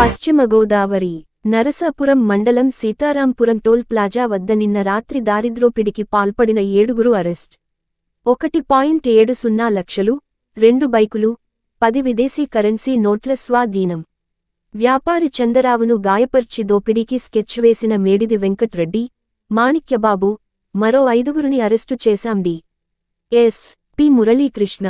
పశ్చిమ గోదావరి నరసాపురం మండలం Sitarampuram toll plaza వద్ద నిన్న రాత్రి దారిద్రోపిడికి పాల్పడిన 7గురు అరెస్ట్. 1.70 లక్షలు, 2 బైకులు, 10 విదేశీ కరెన్సీ నోట్ల స్వాధీనం. వ్యాపారి చందరావును గాయపర్చి దోపిడీకి స్కెచ్ వేసిన మేడిది వెంకట్రెడ్డి, మాణిక్యబాబు, మరో 5గురిని అరెస్టు చేశాం. ఎస్. పి. మురళీకృష్ణ.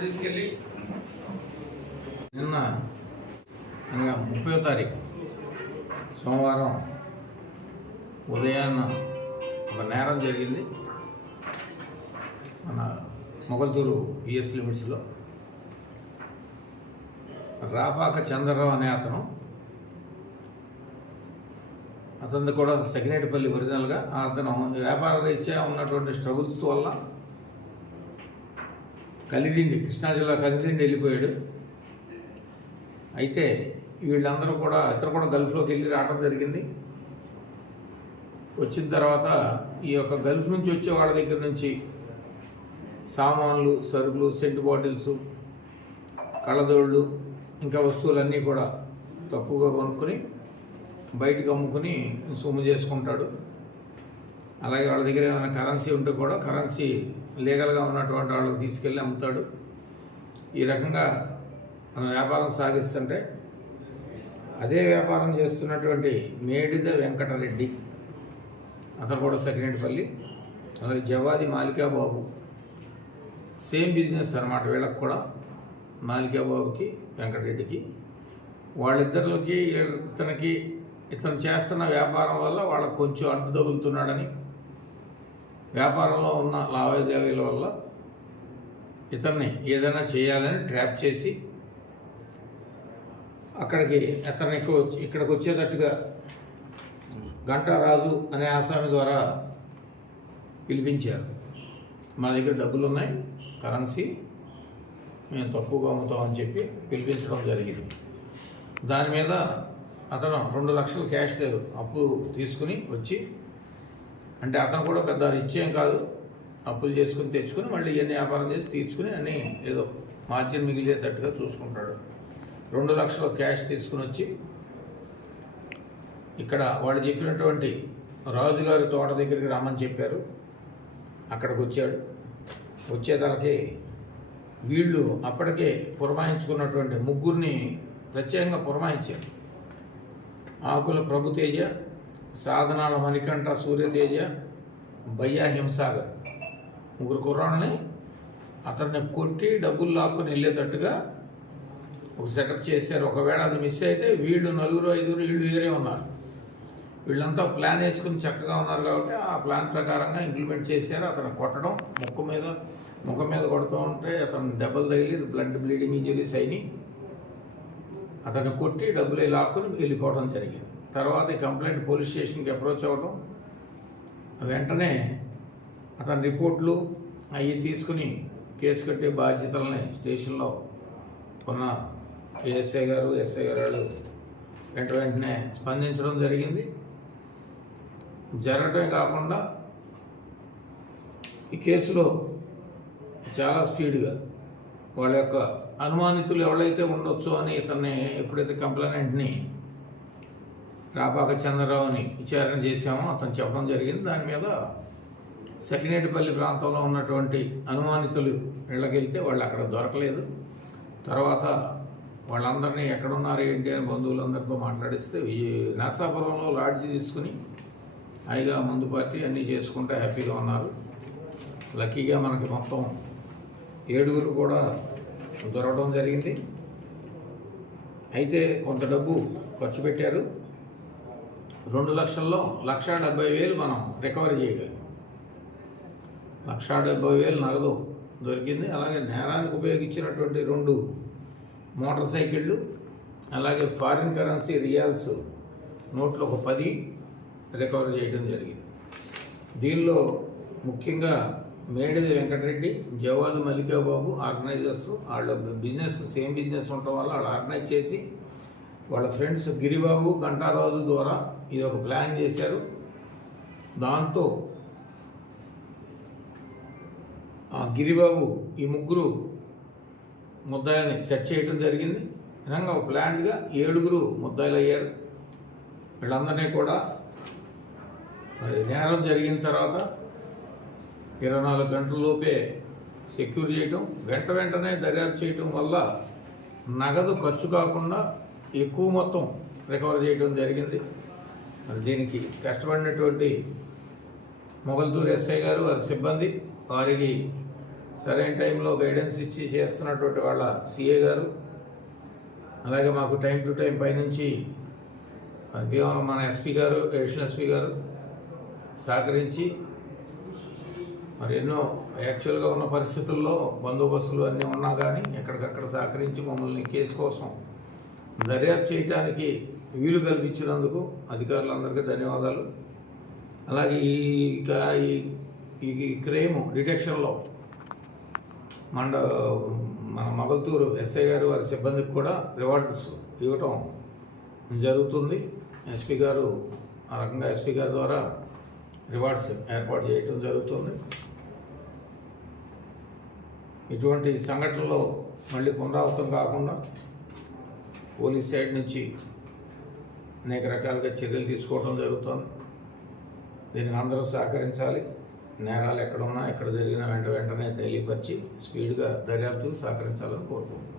తీసుకెళ్ళి నిన్న అనగా 30వ తారీఖు సోమవారం ఉదయాన్న ఒక నేరం జరిగింది మన మొగల్తూరు పిఎస్ లిమిట్స్లో. రాపాక చంద్రరావు అనే అతనిది కూడా సెకినేటిపల్లి ఒరిజినల్గా. అతను వ్యాపార రీత్యా ఉన్నటువంటి స్ట్రగుల్స్ వల్ల కలిదిండి, కృష్ణా జిల్లా కలిదిండి వెళ్ళిపోయాడు. అయితే వీళ్ళందరూ కూడా ఇతను కూడా గల్ఫ్లోకి వెళ్ళి రావడం జరిగింది. వచ్చిన తర్వాత ఈ యొక్క గల్ఫ్ నుంచి వచ్చే వాళ్ళ దగ్గర నుంచి సామాన్లు, సరుకులు, సెంటు బాటిల్స్, కళ్ళదోళ్ళు, ఇంకా వస్తువులన్నీ కూడా తక్కువగా కొనుక్కొని బయటకు అమ్ముకుని సొమ్ము చేసుకుంటాడు. అలాగే వాళ్ళ దగ్గర ఏమైనా కరెన్సీ ఉంటే కూడా కరెన్సీ లీగల్గా ఉన్నటువంటి వాళ్ళకి తీసుకెళ్ళి అమ్ముతాడు. ఈ రకంగా మన వ్యాపారం సాగిస్తుంటే అదే వ్యాపారం చేస్తున్నటువంటి మేడిద వెంకటరెడ్డి, అతను కూడా సెకినేటిపల్లి, అలాగే జవాది మాలికాబాబు, సేమ్ బిజినెస్ అన్నమాట వీళ్ళకి కూడా, మాలికాబాబుకి వెంకటరెడ్డికి. వాళ్ళిద్దరికి ఇతను చేస్తున్న వ్యాపారం వల్ల వాళ్ళకు కొంచెం అడ్డు తగులుతున్నాడని, వ్యాపారంలో ఉన్న లావాదేవీల వల్ల ఇతన్ని ఏదైనా చేయాలని ట్రాప్ చేసి ఇక్కడికి వచ్చేటట్టుగా గంటారాజు అనే ఆసామి ద్వారా పిలిపించారు. మా దగ్గర డబ్బులు ఉన్నాయి, కరెన్సీ మేము తక్కువగా అమ్ముతామని చెప్పి పిలిపించడం జరిగింది. దాని మీద అతను 2 లక్షలు క్యాష్ అప్పు తీసుకుని వచ్చి, అంటే అతను కూడా పెద్ద రిచ్చేం కాదు, అప్పులు చేసుకుని తెచ్చుకుని మళ్ళీ ఇవన్నీ వ్యాపారం చేసి తీర్చుకుని అన్నీ ఏదో మార్జిన్ మిగిలేటట్టుగా చూసుకుంటాడు. 2 లక్షలు క్యాష్ తీసుకుని వచ్చి ఇక్కడ వాళ్ళు చెప్పినటువంటి రాజుగారి తోట దగ్గరికి రమ్మని చెప్పారు. అక్కడికి వచ్చాడు. వచ్చేదానికి వీళ్ళు అప్పటికే పురమాయించుకున్నటువంటి 3గురిని ప్రత్యేకంగా పురమాయించారు. ఆకుల ప్రభుతేజ, సాధనాల మణికంఠ సూర్యతేజ, బయ్యా హింసాగర్ 3 కుర్రాళ్ళని అతన్ని కొట్టి డబ్బులు లాక్కుని వెళ్ళేటట్టుగా ఒక సెటప్ చేశారు. ఒకవేళ అది మిస్ అయితే వీళ్ళు 4, 5 వీళ్ళు వేరే ఉన్నారు. వీళ్ళంతా ప్లాన్ వేసుకుని చక్కగా ఉన్నారు కాబట్టి ఆ ప్లాన్ ప్రకారంగా ఇంప్లిమెంట్ చేశారు. అతను కొట్టడం, ముఖం మీద కొడుతూ ఉంటే అతను దెబ్బలు తగిలి బ్లీడింగ్ ఇంజరీస్ అయినాయి. అతన్ని కొట్టి డబ్బులు లాక్కుని వెళ్ళిపోవడం జరిగింది. తర్వాత ఈ కంప్లైంట్ పోలీస్ స్టేషన్కి అప్రోచ్ అవ్వడం, వెంటనే అతని రిపోర్ట్లు అవి తీసుకుని కేసు కట్టే బాధ్యతలని స్టేషన్లో ఉన్న ఎస్ఐ గారు వాళ్ళు వెంటనే స్పందించడం జరిగింది. జరగడమే కాకుండా ఈ కేసులో చాలా స్పీడ్గా వాళ్ళ యొక్క అనుమానితులు ఎవరైతే ఉండొచ్చో అని ఇతన్ని ఎప్పుడైతే కంప్లైంట్ని రాపాక చంద్రరావుని విచారణ చేశామో అతను చెప్పడం జరిగింది. దాని మీద సెకినేటిపల్లి ప్రాంతంలో ఉన్నటువంటి అనుమానితులు ఇళ్ళకెళ్తే వాళ్ళు అక్కడ దొరకలేదు. తర్వాత వాళ్ళందరినీ ఎక్కడున్నారు ఏంటి అని బంధువులందరితో మాట్లాడిస్తే నరసాపురంలో లాడ్జి తీసుకుని హాయిగా మందు పార్టీ అన్నీ చేసుకుంటే హ్యాపీగా ఉన్నారు. లక్కీగా మనకి మొత్తం 7గురు కూడా దొరకడం జరిగింది. అయితే కొంత డబ్బు ఖర్చు పెట్టారు. 2 లక్షల్లో 1,70,000 మనం రికవరీ చేయగలిగాం. 1,70,000 నగదు దొరికింది. అలాగే నేరానికి ఉపయోగించినటువంటి 2 మోటార్ సైకిళ్ళు, అలాగే ఫారిన్ కరెన్సీ రియాల్స్ నోట్లు ఒక 10 రికవరీ చేయడం జరిగింది. దీనిలో ముఖ్యంగా మేడిది వెంకటరెడ్డి, జవాదు మల్లికాబాబు ఆర్గనైజర్స్. వాళ్ళ బిజినెస్ సేమ్ బిజినెస్ ఉండటం వల్ల వాళ్ళు ఆర్గనైజ్ చేసి వాళ్ళ ఫ్రెండ్స్ గిరిబాబు, గంటారాజు ద్వారా ఇది ఒక ప్లాన్ చేశారు. దాంతో గిరిబాబు ఈ ముగ్గురు ముద్దాయిల్ని సెట్ చేయడం జరిగింది. విధంగా ఒక ప్లాన్గా 7 ముద్దాయిలు అయ్యారు. వీళ్ళందరినీ కూడా మరి నేరం జరిగిన తర్వాత 24 గంటలలోపే సెక్యూర్ చేయటం, వెంటనే దర్యాప్తు చేయటం వల్ల నగదు ఖర్చు కాకుండా ఎక్కువ మొత్తం రికవర్ చేయడం జరిగింది. మరి దీనికి కష్టపడినటువంటి మొగల్తూరు ఎస్ఐ గారు, వారి సిబ్బంది, వారికి సరైన టైంలో గైడెన్స్ ఇచ్చి చేస్తున్నటువంటి వాళ్ళ సిఏ గారు, అలాగే మాకు టైం టు టైం పైనుంచి కేవలం మన ఎస్పీ గారు, అడిషనల్ ఎస్పీ గారు సహకరించి మరి ఎన్నో యాక్చువల్గా ఉన్న పరిస్థితుల్లో బందోబస్తులు అన్నీ ఉన్నా కానీ ఎక్కడికక్కడ సహకరించి మమ్మల్ని కేసు కోసం దర్యాప్తు చేయడానికి వీలు కల్పించినందుకు అధికారులందరికీ ధన్యవాదాలు. అలాగే ఈ క్రైమ్ డిటెక్షన్లో మన మొగల్తూరు ఎస్ఐ గారు, వారి సిబ్బందికి కూడా రివార్డ్స్ ఇవ్వటం జరుగుతుంది. ఎస్పీ గారు ఆ రకంగా ఎస్పీ గారి ద్వారా రివార్డ్స్ ఏర్పాటు చేయటం జరుగుతుంది. ఇటువంటి సంఘటనలో మళ్ళీ పునరావృతం కాకుండా పోలీస్ సైడ్ నుంచి అనేక రకాలుగా చర్యలు తీసుకోవడం జరుగుతుంది. దీనికి అందరూ సహకరించాలి. నేరాలు ఎక్కడున్నా, ఎక్కడ జరిగినా వెంటనే తెలియపరిచి స్పీడ్గా దర్యాప్తుకు సహకరించాలని కోరుకుంటున్నాను.